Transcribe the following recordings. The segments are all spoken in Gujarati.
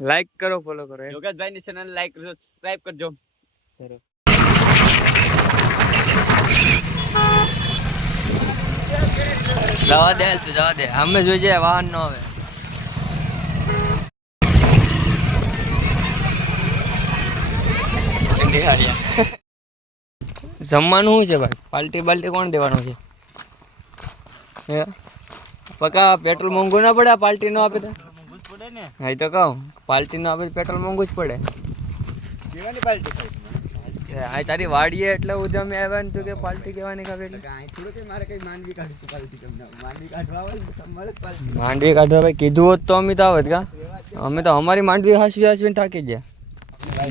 લાઈક કરો, ફોલો કરો. યોગેશભાઈ ની ચેનલ લાઈક કરજો, સબસ્ક્રાઇબ કરજો. જવા દે અમે જોઈએ વાહન નો આવે. જમવાનું શું છે ભાઈ? પાલ્ટી કોણ દેવાનું છે? પકા પેટ્રોલ મોંઘું ના પડે? પાલ્ટી નો આપે તો હા તો કહું, પાલ્ટી નો આપે પેટ્રોલ મોંઘું જ પડે. આ તારી વાડીએ એટલે ઉધમ આવ્યા ને તું કે પાલ્ટી કહેવાની ખબર? માંડવી કાઢવા ભાઈ કીધું હોત તો અમે તો આવત કા? અમે તો અમારી માંડવી હાસવીને થાકી ગયા.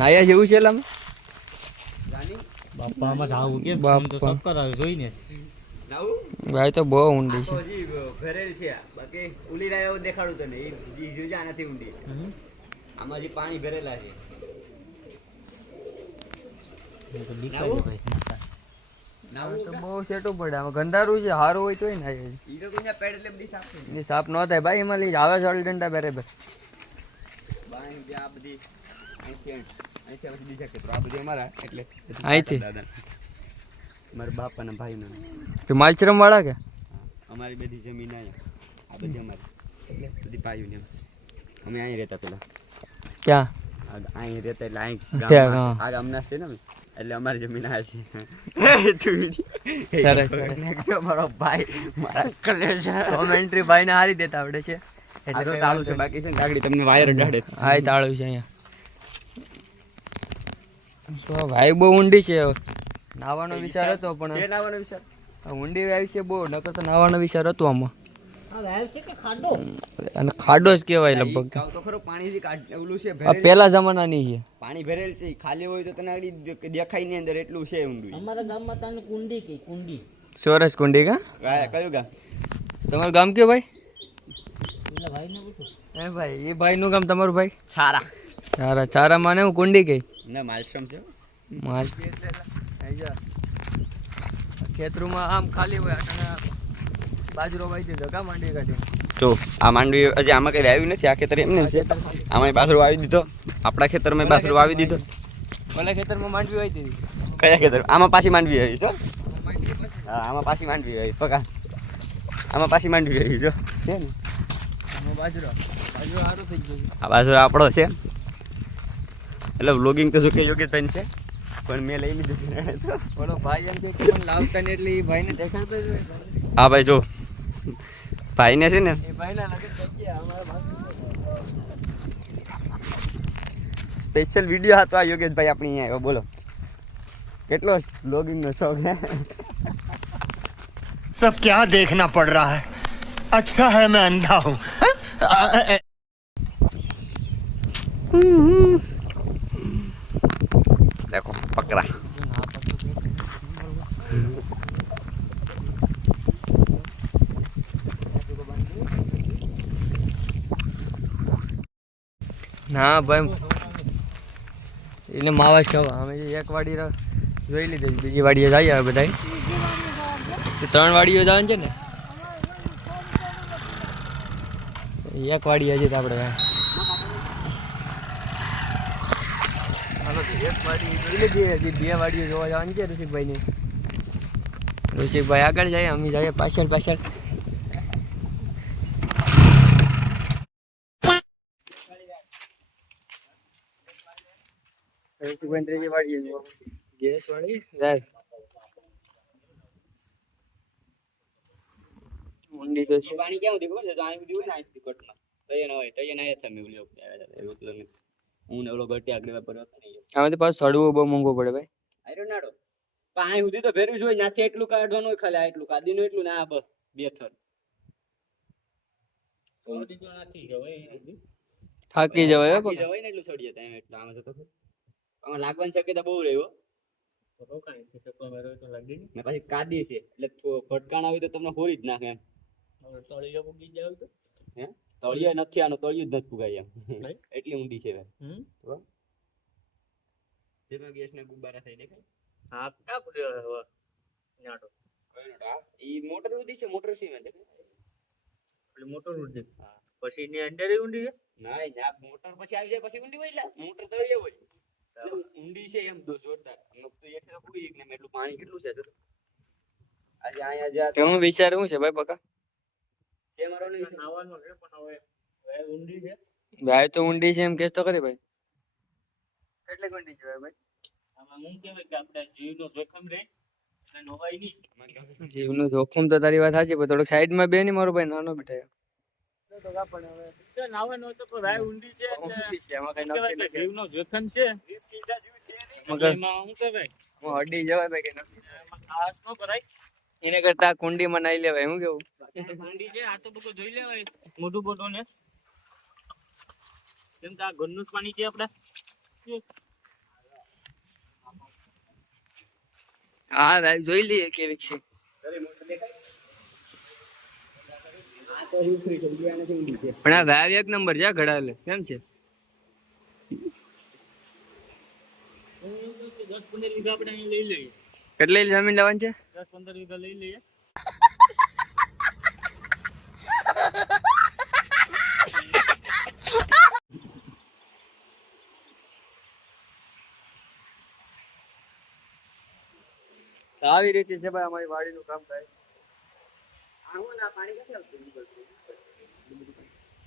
નાયા જેવું છે એટલે અમે ભાઈ તો બહુ ઊંડી છે. બાકી ઉલી રાયો દેખાડું તને, એ જોજા નથી ઊંડી. આમાં જે પાણી ભરેલા છે. બહુ સેટું પડે આમાં. ગંધારું છે, સારું હોય તોય ના સાફ ન થાય ભાઈ. એમાં લઈ આવે છે ડંડા બરાબર. અહીંથી મારા બાપા ના ભાઈ નો માલચરમ વાળા કે અમારી બધી જમીન આ બધી અમારી એટલે બધી પાયું ને અમે અહીં રહેતા પેલા. ક્યાં અહીં રહેતા? એટલે અહીં ત્યાં ગામના છે ને, એટલે અમારી જમીન આ છે. સરસ મારો ભાઈ મારા કલેજ કોમેન્ટ્રી ભાઈ ને હારી દેતા આવડે છે એટલે તાળું છે. બાકી છે ને આગળ તમને વાયર ઢાળે. હા તાળું છે અહીંયા. તો ભાઈ બહુ ઊંડી છે. નાવાનો વિચાર હતો પણ નાવાનો વિચાર ઊંડી આવી છે બહુ. નકર તો નાવાનો વિચાર હતો આમાં. અને ખાડો જ કહેવાય લગભગ. તો ખરો પાણી ઓલું છે પેલા જમાનાની છે. પાણી ભરેલ છે, ખાલી હોય તો તને આગળ દેખાય ની અંદર એટલું છે ઊંડું. અમારા ગામમાં તને કુંડી કે કુંડી સોરસ કુંડી કા? કયું ગામ તમારું ગામ કયું ભાઈ? પેલા ભાઈ ને પૂછો. હે ભાઈ એ ભાઈ નું ગામ તમારું ભાઈ? છારા. છારા માને હું કુંડી કઈ ના માલશ્રમ છે. માલ ખેતરમાં આમ ખાલી હોય બાજરો વાવી દીધો કા માંડવી કાઢી. તો આ માંડવી હજી આમાં કઈ વાવ્યું નથી. આ ખેતર એમને છે. આમાં બાજરો વાવી દીધો. આપણા ખેતરમાં બાજરો વાવી દીધો. ઓલા ખેતરમાં માંડવી વાવી દીધી. કયા ખેતર? આમાં પાછી માંડવી આવી છે. હા આમાં પાછી માંડવી આવી પકા. આમાં પાછી માંડવી આવી જો છે ને. બાજરો સારું થઈ ગયું. આ બાજરો આપણો છે. એટલે વ્લોગિંગ તો શું કે યોગેશભાઈ છે, પણ મેં લઈ લીધું. બોલો ભાઈ એમ કે મને લાવતા ને એટલે એ ભાઈને દેખાડતો જ હોય. હા ભાઈ જો ભાઈને છે ને એ ભાઈના લગન થઈ ગયા અમારા સ્પેશિયલ વિડીયો હતો આ યોગેશભાઈ આપણી અહીંયા આવ્યો. બોલો કેટલો વ્લોગિંગ નો શોખ હે. सब क्या देखना पड़ रहा है? अच्छा है मैं अंधा हूँ. देखो पकड़ा. ના ભાઈ એને માવાસ ખાવા. અમે એક વાડી જોઈ લીધી, બીજી વાડીએ જઈએ હવે બધા. 3 વાડીઓ જવાનું છે ને, એક વાડી હજી તો આપણે એક વાડી જોઈ લીધી. હજી 2 વાડીઓ જોવા જવાની છે ઋષિકભાઈની. ઋષિકભાઈ આગળ જાય, અમે જઈએ પાછળ. ઋષિકભાઈ ત્રીજી વાડીએ ગેસ વાળી જાય. ઊંડી તો છે. પાણી કેવું દીધું છે? અહીં સુધી હોય ને, અહીં સુધી કટમાં તૈયાર હોય તમે ઓલી હું ને ઓલો ગટ્ટી આગળ વાપરવા નહીં. આમાંથી પાછું સડવું બહુ મોંઘું પડે ભાઈ. આયરો નાડો પાણી સુધી તો ભેરવું જ હોય. નાથી એટલું કાઢવાનું હોય, ખાલી એટલું કાદીનું એટલું ના બસ 2 થર. થાકી જવાય ને એટલું સડીએ ત્યાં એટલું. આમાં જતો આમાં લાગવાની શક્યતા બહુ રહ્યો. ને પછી કાદી છે એટલે ફટકાણ આવી તો તમને હોરી જ નાખે એમ. હે તળિયે નથી, આનો તળિયું જ નથી પુગાય એમ. એટલી ઊંડી છે જેમાં ગેસ ના ગુબ્બારા થઈ દેખાય. હા કા પડ્યો નાટો ઈ મોટર ઉડી છે. મોટર છે ને દેખાય. મોટર ઉડી. પછી ની અંદર ઊંડી છે. ના ના મોટર પછી આવી જાય પછી ઊંડી હોય લા મોટર તળિયે હોય એટલે ઊંડી છે એમ તો જોરદાર એમ તો એઠે તો પૂરી એક ને એટલું પાણી કેટલું છે જો આજે આયા જા તો હું વિચાર શું છે ભાઈ પકા છે મારો નહીં છે નાવાનું છે પણ હવે ઊંડી છે. ભાઈ તો ઊંડી છે એમ કેસ તો ખરી ભાઈ કેટલી ઊંડી છે ભાઈ આમાં હું કહેવાય કે આપણે જીવનો જોખમ રહે એટલે નવાય નહીં. જીવનું જોખમ તો તારી વાત સાચી પણ થોડુંક સાઈડમાં બે નહીં મારો ભાઈ નાનો બેઠા છે નાવાનું હોય તો પણ ભાઈ ઊંડી છે એટલે એમાં કઈ કહેવાય કે જીવનો જોખમ છે. મગર એમાં હું કહેવાય હું અડી જવાય ભાઈ કે નથી એમાં ખાસ ન કરાય. એને કરતા કુંડીમાં નાઈ લેવાય હું કેવું ઊંડી છે આ તો બધું જોઈ લેવાય મોઢું બોટો ને કેમ કે આ ઘરનું જ પાણી છે આપણે. હા ભાઈ જોઈ લઈએ કેવી છે પણ આ ભાઈ એક નંબર છે ઘડાલે કેમ છે 10-15 વીઘા આપણે અહીં લઈ લઈએ. કેટલી જમીન લેવાની છે 10-15 વીઘા લઈ લઈએ. આવી રીતે છે ભાઈ અમારી વાડીનું કામ થાય આવું ના પાણી ક્યાંથી આવતું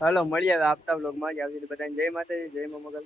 હાલો મળીએ હવે આપતા બ્લોગમાં જ આવી રીતે બધાને જય માતાજી જય મા મોગલ